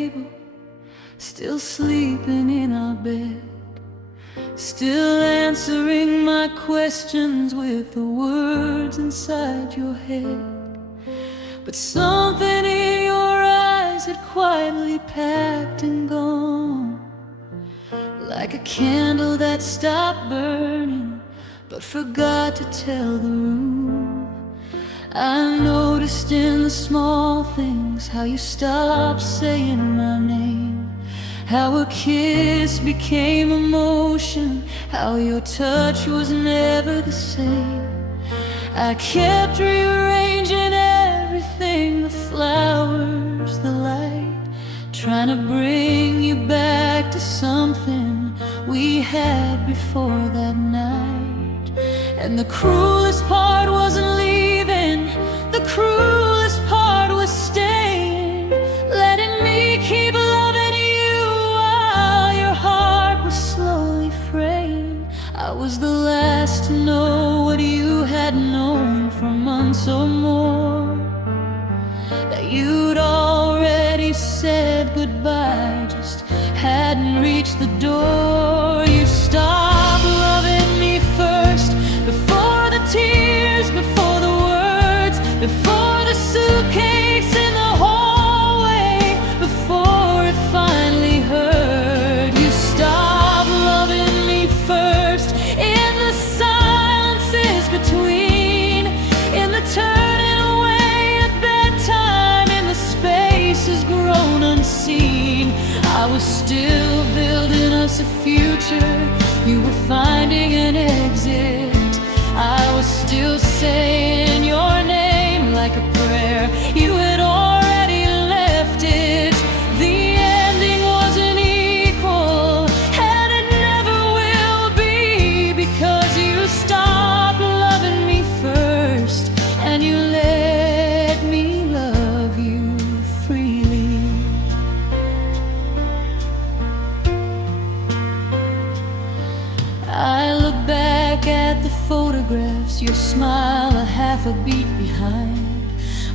table, still sleeping in our bed, still answering my questions with the words inside your head. But something in your eyes had quietly packed and gone, like a candle that stopped burning but forgot to tell the room. I noticed in the small things how you stopped saying my name, how a kiss became emotion, how your touch was never the same. I kept rearranging everything, the flowers, the light, trying to bring you back to something we had before that night. And the cruelest part wasn't leaving, the cruelest part was staying, letting me keep loving you while your heart was slowly fraying. I was the last to know what you had known for months or more, that you'd already said goodbye, just hadn't reached the door. You stopped loving me first, before the tears, before the words, before the suitcase in the hallway, before it finally hurt. You stopped loving me first, in the silences between, in the turning away at bedtime, in the spaces grown unseen. I was still building us a future, you were finding an exit. I was still saying your name like a prayer, you had already left it. The ending wasn't equal, and it never will be, because you stopped loving me first, and you let me love you freely. I look back at the photographs, your smile a half a beat behind,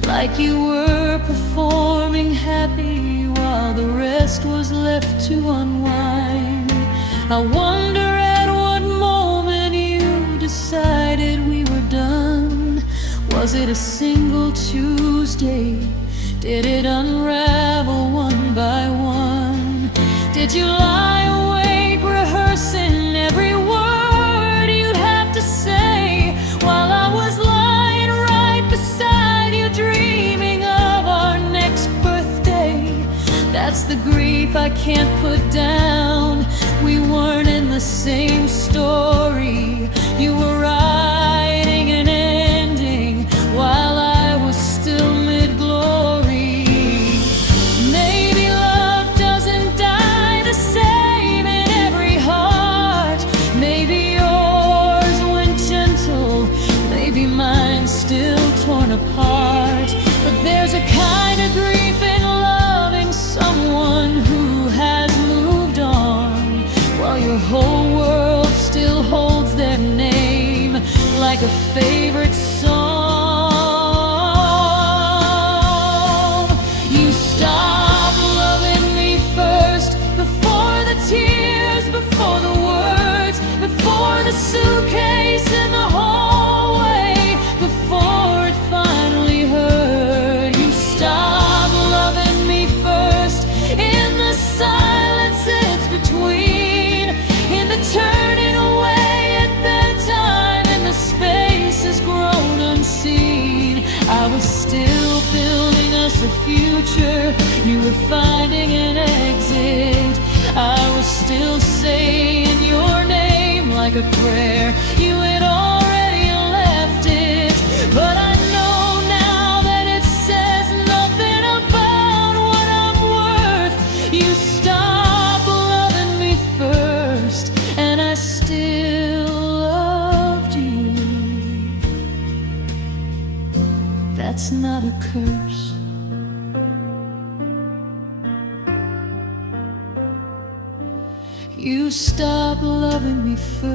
like you were performing happy while the rest was left to unwind. I wonder at what moment you decided we were done. Was it a single Tuesday? Did it unravel one by one? Did you lie awake rehearsing every word you'd have to say, while I was lying right beside you, dreaming of our next birthday? That's the grief I can't put down. We weren't in the same story. You were writing an ending while I was still mid-glory. Maybe love doesn't die the same in every heart. Maybe yours went gentle, maybe mine's still torn apart. But there's a kind of grief in loving someone who has moved on, while your whole world still holds their name like a favorite song. You stopped loving me first, before the tears, before the words, before the suitcase in the hallway, before it finally hurt. You stopped loving me first, in the silences between, in the turning away at bedtime, in the spaces grown unseen. I was still building us a future, you were finding an exit. I was still saying your name like a prayer, you had already left it. But I know now that it says nothing about what I'm worth. You stopped loving me first, and I still loved you. That's not a curse. You stopped loving me first,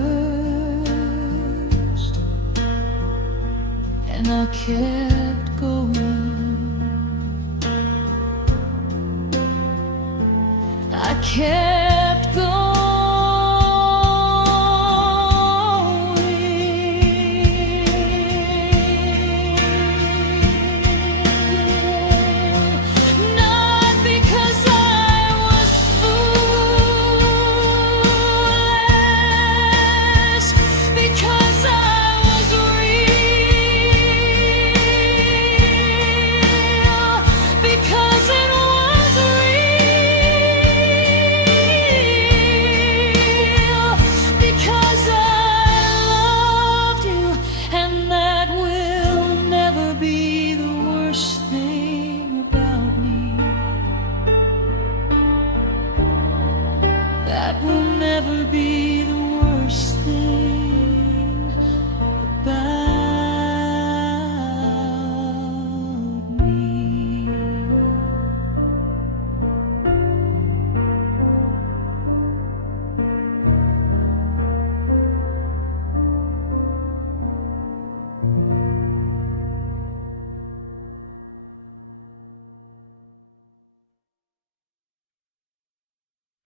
and I kept going. I kept going. Not because I was foolish, because I was real, because it was real, because I loved you, and that will never be the worst thing about me. That will never be the